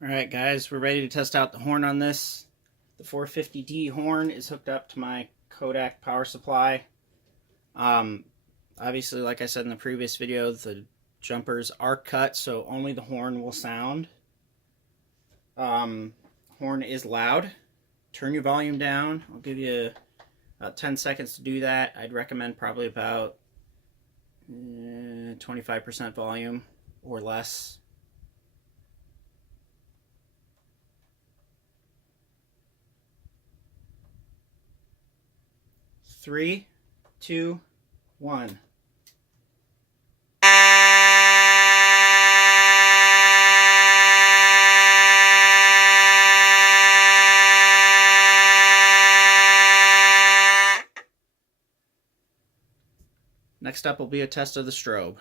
Alright guys, we're ready to test out the horn on this. The 450D horn is hooked up to my Kodak power supply. Obviously, like I said in the previous video, the jumpers are cut, so only the horn will sound. Horn is loud. Turn your volume down. I'll give you about 10 seconds to do that. I'd recommend probably about 25% volume or less. Three, two, one. Next up will be a test of the strobe.